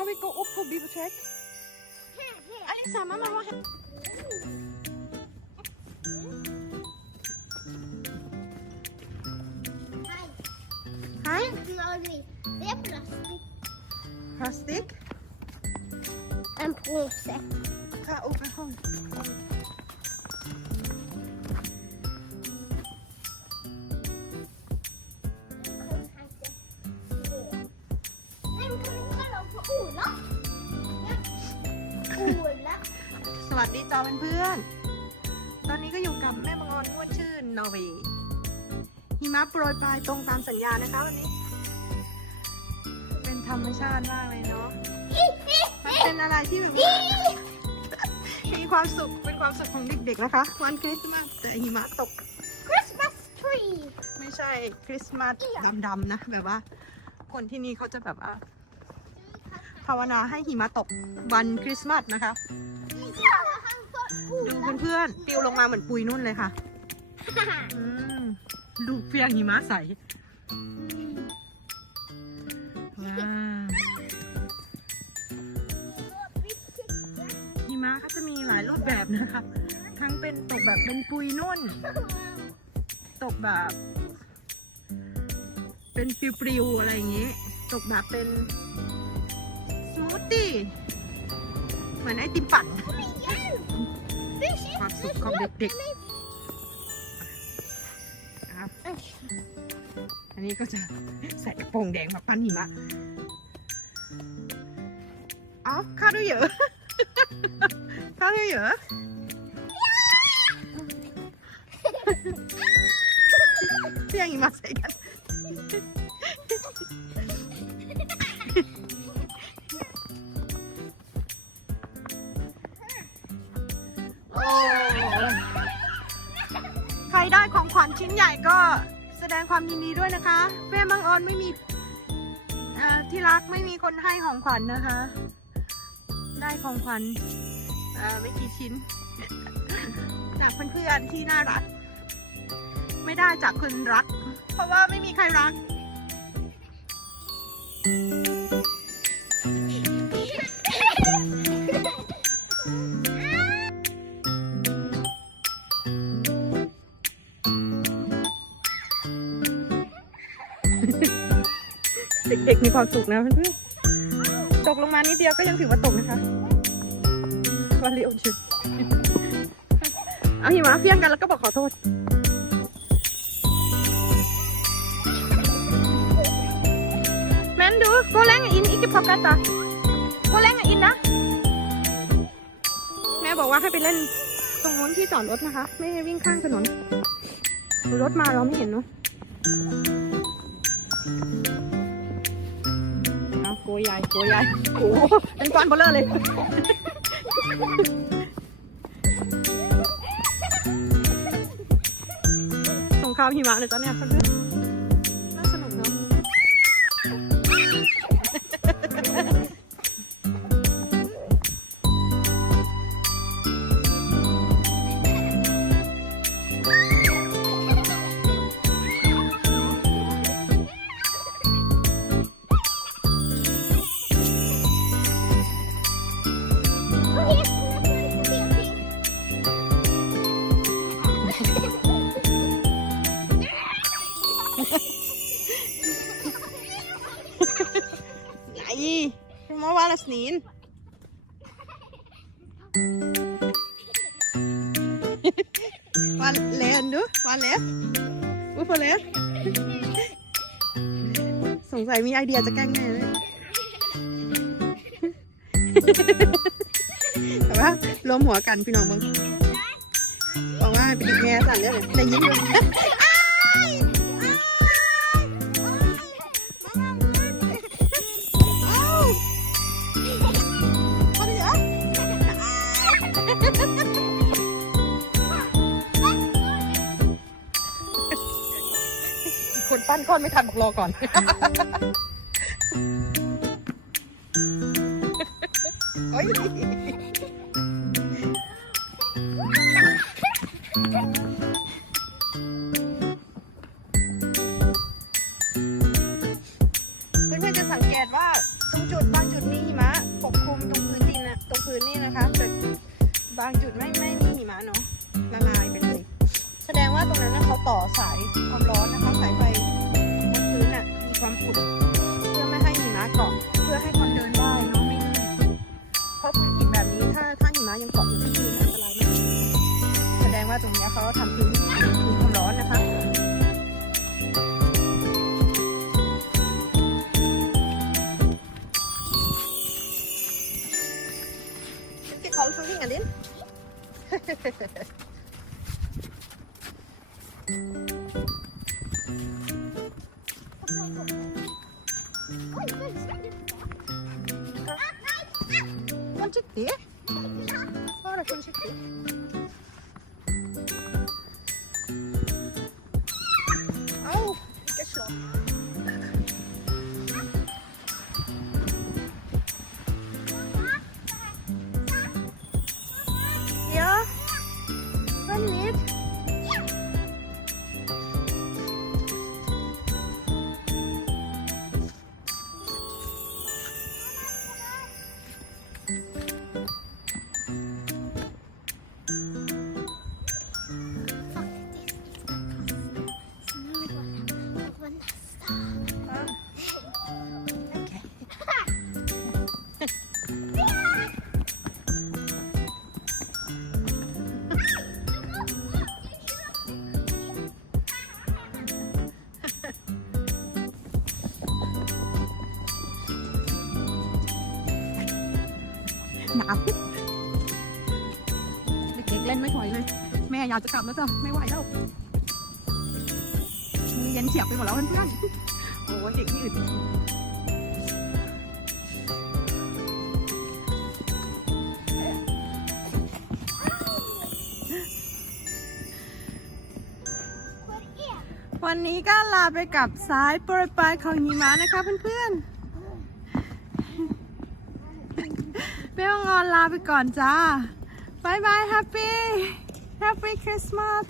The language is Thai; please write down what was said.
Can we go up for bibliotheque? Alisa, mama, what happened? Hi. Hi? Er Plastic. Plastic? Plastikk. En pose. Ta opp en hånd. Den kan du kalle for Ola. Ja. Ola. สวัสดีจ้าเพื่อนๆ ตอนนี้ก็อยู่กับแม่มังออนนวดชื่นนอร์เวย์หิมะโปรยปลายตรงตามสัญญานะคะวันนี้ เป็นธรรมชาติมากเลยเนาะ มันเป็นอะไรที่แบบว่ามีความสุข เป็นความสุขของเด็กๆนะคะ วันคริสต์มาสแต่หิมะตก Christmas tree. ไม่ใช่คริสต์มาสดำๆนะ แบบว่า คนที่นี่เขาจะแบบว่าภาวนาให้หิมะตกวันคริสต์มาสนะคะ ดูเพื่อนๆปิวลงมาเหมือนปุยนุ่นเลยค่ะ อืมดูเพียงหิมะใส จะมีหลายรูปแบบนะคะ ทั้งเป็นตกแบบเป็นปุยนุ่น ตกแบบ เป็นปลิวๆอะไรอย่างนี้ ตกแบบเป็นสมูทตี้เหมือนไอติมปั่นความสุขของเด็กๆนะครับ อันนี้ก็จะใส่กระโปรงแดงมาปั้นหิมะอ๋อข้าวด้วยเยอเที่ยงหิมะใส่กันใครได้ของขวัญชิ้นใหญ่ก็แสดงความยินดีด้วยนะคะแม่บางออนไม่มีที่รักไม่มีคนให้ของขวัญนะคะ ได้ของขวัญเอ่อไม่กี่ชิ้น จากเพื่อนๆที่น่ารัก ไม่ได้จากคนรัก เพราะว่าไม่มีใครรักเด็กๆมีความสุขนะเพื่อนๆ ตกลงมานิดเดียวก็ยังถือว่าตกนะคะวาริโอชุดเอาหิมะเพี้ยงกันแล้วก็บอกขอโทษแมนดูโกแรงอินอีกพอกันต่อโกแรงอินนะ แม่บอกว่าให้ไปเล่นตรงนู้นที่จอดรถนะคะ ไม่ให้วิ่งข้างถนนรถมาเราไม่เห็นเนาะ ตัวใหญ่ตัวใหญ่โอ้โหเป็นก้อนเบลเลอร์เลย สงครามหิมะเลยตอนเนี้ยเพื่อนๆน่าสนุกเนาะ Nej, det må være sneen. Hva ler du? Hva ler? Hvorfor ler? สงสัยมีไอเดียจะแกล้งแม่เลยแต่ว่ารวมหัวกันพี่น้องมึงบอกว่าเป็นแม่สั่นเรื่องได้ยินอยู่ คนปั้นก้อนไม่ทันบอกรอก่อน โอ้ยเพื่อนๆจะสังเกตว่าตรงจุดบางจุดมีหิมะปกคลุมตรงพื้นดินนะตรงพื้นนี่นะคะแต่บางจุดไม่ 깜찍디? 봐라 깜찍디 아우 이게 싫어 Okay. Nạp ด็กๆเล่นไม่ถอยเลย แม่อยากจะกลับแล้วจ้ะไม่ไหวแล้ว เฉียบไปหมดแล้วเพื่อนๆโอ้เด็กนี่อึดจริงวันนี้ก็ลาไปกับสายโปรยปลายของหิมะนะคะเพื่อนๆเบลงอนลาไปก่อนจ้าบายบายแฮปปี้แฮปปี้คริสต์มาส